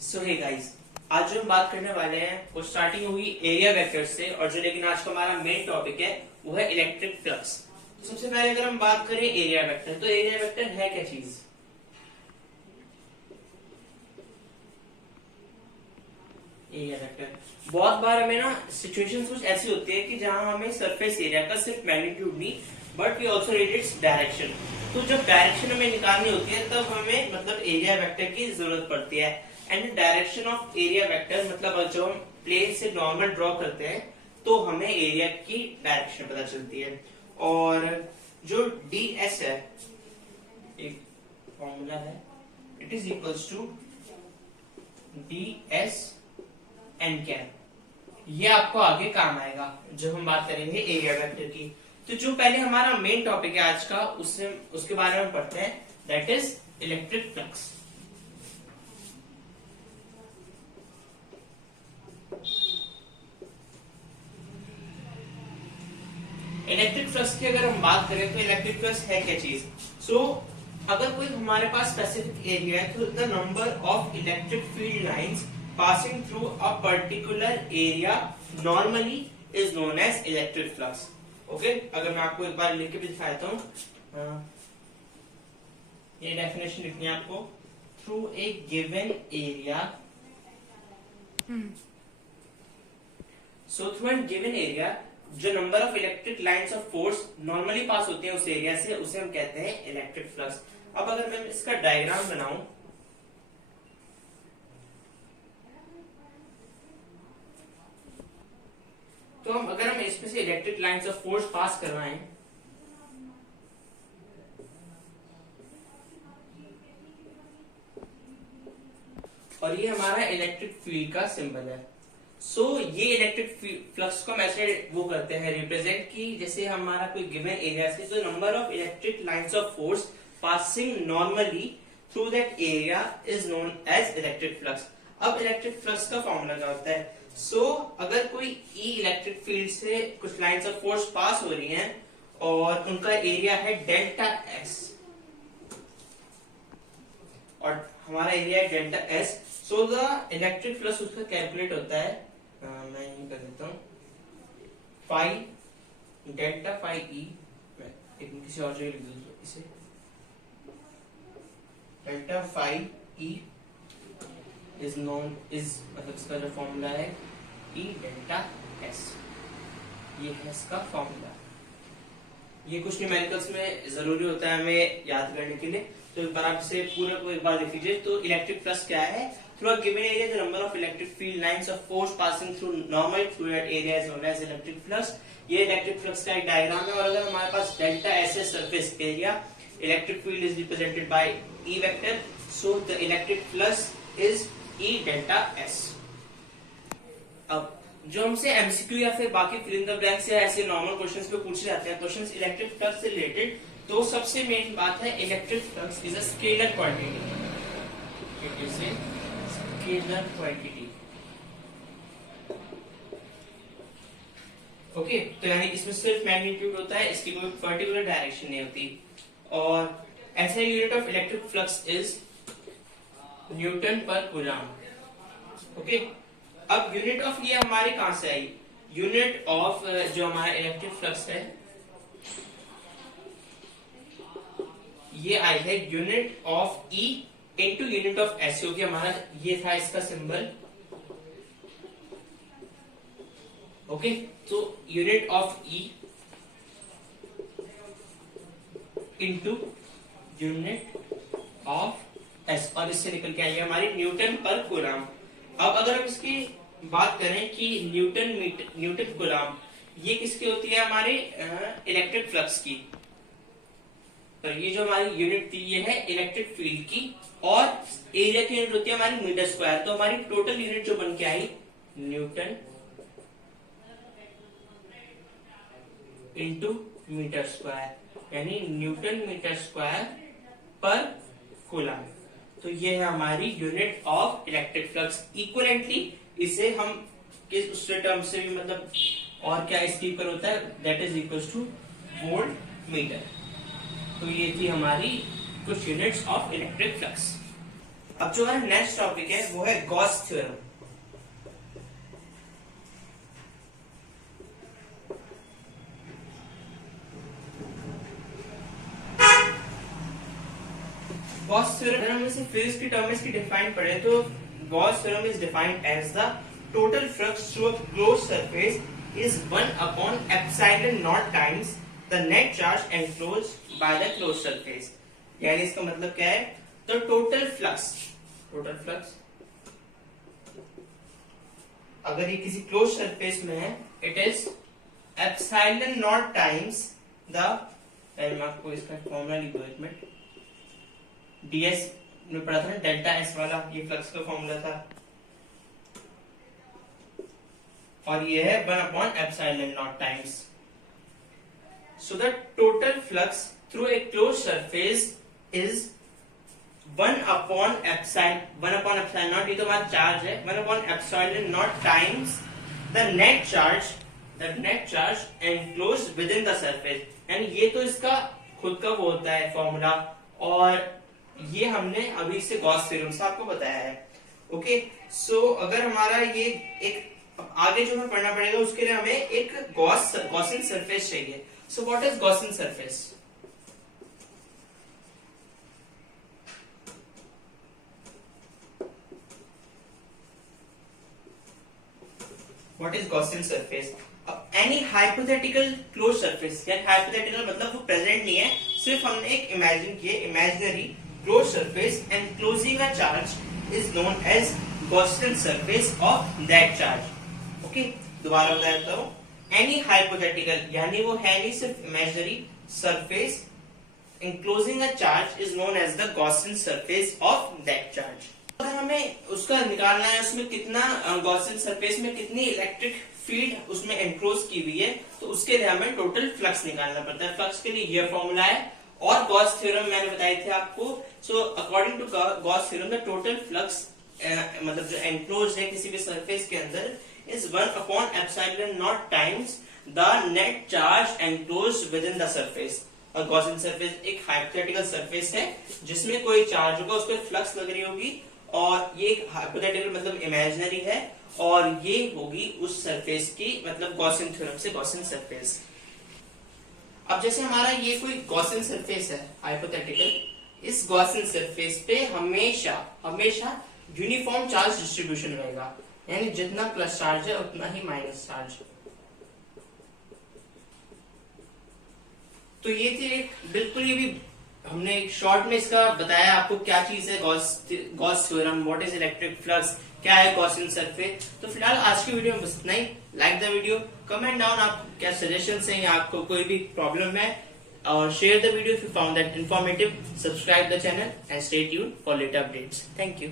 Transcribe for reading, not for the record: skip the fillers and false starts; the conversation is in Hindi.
सो हे गाइस, आज जो हम बात करने वाले हैं वो स्टार्टिंग होगी एरिया वेक्टर से, और जो लेकिन आज का हमारा मेन टॉपिक है वो है इलेक्ट्रिक फ्लक्स। सबसे पहले अगर हम बात करें एरिया वेक्टर, तो एरिया वेक्टर है क्या चीज? एरिया वेक्टर बहुत बार हमें ना सिचुएशंस कुछ ऐसी होती है कि जहां हमें सरफेस एरिया का सिर्फ मैग्नीट्यूड नहीं but we also need its direction. तो जब डायरेक्शन हमें निकालनी होती है तब हमें मतलब एरिया वेक्टर की जरूरत पड़ती है। And direction of area vector मतलब जब हम प्लेन से नॉर्मल ड्रॉ करते हैं तो हमें एरिया की डायरेक्शन पता चलती है। और जो ds है, एक फॉर्मूला है, it is equals to ds n cap. ये आपको आगे काम आएगा जब हम बात करेंगे एरिया वेक्टर की। तो जो पहले हमारा मेन टॉपिक है आज का, उसके बारे में पढ़ते हैं, that is electric flux. Electric flux की अगर हम बात करें तो इलेक्ट्रिक फ्लक्स है क्या चीज? अगर कोई हमारे पास स्पेसिफिक एरिया है तो the number of electric field lines passing through a particular area normally is known as electric flux. Okay? अगर मैं आपको एक बार लिख के भी दिखाता हूँ, ये डेफिनेशन लिखनी है आपको। Through a given area, so through a given area, जो number of electric lines of force normally pass होते हैं उस एरिया से, उसे हम कहते हैं इलेक्ट्रिक फ्लक्स। अब अगर मैं इसका डायग्राम बनाऊं, तो अगर हम इसमें से electric lines of force pass कर रहे हैं, और ये हमारा इलेक्ट्रिक फील्ड का सिंबल है। ये इलेक्ट्रिक फ्लक्स को हम ऐसे वो करते हैं रिप्रेजेंट की जैसे हमारा कोई गिवन एरिया से तो number of electric lines of force passing normally through that area is known as electric flux. अब इलेक्ट्रिक फ्लक्स का फॉर्मूला क्या होता है? अगर कोई ई इलेक्ट्रिक फील्ड से कुछ लाइंस ऑफ फोर्स पास हो रही हैं और उनका एरिया है डेल्टा एस, और हमारा एरिया है delta S, the electric flux उसका कैलकुलेट होता है, मैं यही कर देता हूं, फाई डेल्टा फाई ई, किसी और जगह लिख दो इसे, डेल्टा फाई ई इज मतलब इसका जो फॉर्मूला है ई डेल्टा एस, ये है इसका फॉर्मूला। ये कुछ न्यूमेरिकल्स में जरूरी होता है हमें याद करने के लिए, तो एक बार आप इसे पूरे को एक बार लिख लीजिए। तो इलेक्ट्रिक फ्लक्स क्या है? Through a given area the number of electric field lines of force passing through normal through that area is known as electric flux. ये इलेक्ट्रिक फ्लक्स का एक डायग्राम है, और अगर हमारे पास डेल्टा एस है surface area, electric field is represented by e vector, so the electric flux is e delta s. अब जो हमसे एमसीक्यू या फिर बाकी फिल इन द ब्लैंक्स या ऐसे नॉर्मल क्वेश्चंस पे पूछे जाते हैं क्वेश्चंस इलेक्ट्रिक फ्लक्स से रिलेटेड, तो सबसे मेन बात है electric flux is a scalar quantity. It is a scalar quantity. Okay, तो यानी इसमें सिर्फ मैग्नीट्यूड होता है, इसकी कोई पर्टिकुलर डायरेक्शन नहीं होती। और ऐसा unit of electric flux is Newton पर कूलम। ओके, अब यूनिट ऑफ ये हमारे कहां से आई? यूनिट ऑफ जो हमारा इलेक्ट्रिक फ्लक्स है ये आई है unit of E into unit of S, क्योंकि हमारा ये था इसका सिंबल। ओके, तो unit of E into unit of S, और इससे निकल के आई है हमारी न्यूटन पर कूलम। अब अगर हम इसकी बात करें कि न्यूटन कूलम ये किसकी होती है? हमारे इलेक्ट्रिक फ्लक्स की। तो ये जो हमारी यूनिट थी ये है इलेक्ट्रिक फील्ड की, और एरिया की यूनिट होती है हमारी मीटर स्क्वायर। तो हमारी टोटल यूनिट जो बन के आई न्यूटन इंटू मीटर स्क्वायर, यानी न्यूटन मीटर स्क्वायर पर कूलम। तो ये है हमारी unit of electric flux. Equivalently इसे हम किस उससे टर्म से भी मतलब और क्या इसके इक्वल होता है, that is equals two volt meter. तो ये थी हमारी कुछ यूनिट्स ऑफ इलेक्ट्रिक फ्लक्स। अब जो हमारा नेक्स्ट टॉपिक है वो है गॉस थ्योरम। गॉस थ्योरम में से फिजिक्स की टर्म में इसकी डिफाइन पढ़े तो Gauss theorem is defined as the total flux through a closed surface is 1 upon epsilon naught times the net charge enclosed by the closed surface। यानी इसका मतलब क्या है, तो टोटल फ्लक्स अगर ये किसी क्लोज सरफेस में है it is epsilon not times the, मैं आपको इसका फॉर्मूला लिख दो एक मिनट, डीएस में पढ़ा था ना, डेल्टा एस वाला, ये फ्लक्स का फॉर्मूला था, और ये है 1 upon epsilon naught times। So the total flux through a closed surface is 1 upon epsilon naught, ये तो हमारा चार्ज है, 1 upon epsilon naught times the net charge enclosed within the surface। यानी ये तो इसका खुद का वो होता है फॉर्मूला, और ये हमने अभी से गॉस थ्योरम से आपको बताया है। ओके, सो अगर हमारा ये एक आगे जो हमें पढ़ना पड़ेगा उसके लिए हमें एक गॉसियन सरफेस चाहिए। So what is Gaussian surface? What is Gaussian surface? अब एनी हाइपोथेटिकल क्लोज सरफेस, यानी हाइपोथेटिकल मतलब वो प्रेजेंट नहीं है, सिर्फ हमने एक इमेजिन किए imaginary close surface enclosing a charge is known as Gaussian surface of that charge. Okay, दोबारा बता देता हूं, एनी हाइपोथेटिकल यानी वो है नहीं, सिर्फ imaginary surface enclosing a charge is known as the Gaussian surface of that charge. अगर हमें उसका निकालना है उसमें कितना गॉसियन सरफेस में कितनी इलेक्ट्रिक फील्ड उसमें एनक्लोज की हुई है, तो उसके लिए हमें टोटल फ्लक्स निकालना पड़ता है। फ्लक्स के लिए ये फॉर्मूला है, और गॉस थ्योरम मैंने बताए थे आपको। So according to Gauss theorem the total flux मतलब जो एनक्लोज है किसी भी सरफेस के अंदर is 1 upon epsilon naught times the net charge enclosed within the surface। और गॉसियन सरफेस एक हाइपोथेटिकल सरफेस है जिसमें कोई चार्ज होगा, उस पर फ्लक्स लग रही होगी, और ये एक हाइपोथेटिकल मतलब इमेजिनरी है, और ये होगी उस सरफेस की मतलब गॉसियन थ्योरम से गॉसियन सरफेस। अब जैसे हमारा ये कोई गॉसियन सरफेस है हाइपोथेटिकल, इस गॉसियन सरफेस पे हमेशा यूनिफॉर्म चार्ज डिस्ट्रीब्यूशन रहेगा, यानी जितना प्लस चार्ज है उतना ही माइनस चार्ज। तो ये थी बिल्कुल, ये भी हमने एक शॉर्ट में इसका बताया आपको क्या चीज है Gauss theorem, what is electric flux, क्या है गॉसियन सरफेस। तो फिलहाल आज की वीडियो में बस इतना ही। Like the video, comment down आप क्या सजेशंस हैं या आपको कोई भी प्रॉब्लम है, और share the video if you found that informative. Subscribe the channel and stay tuned for latest updates. Thank you.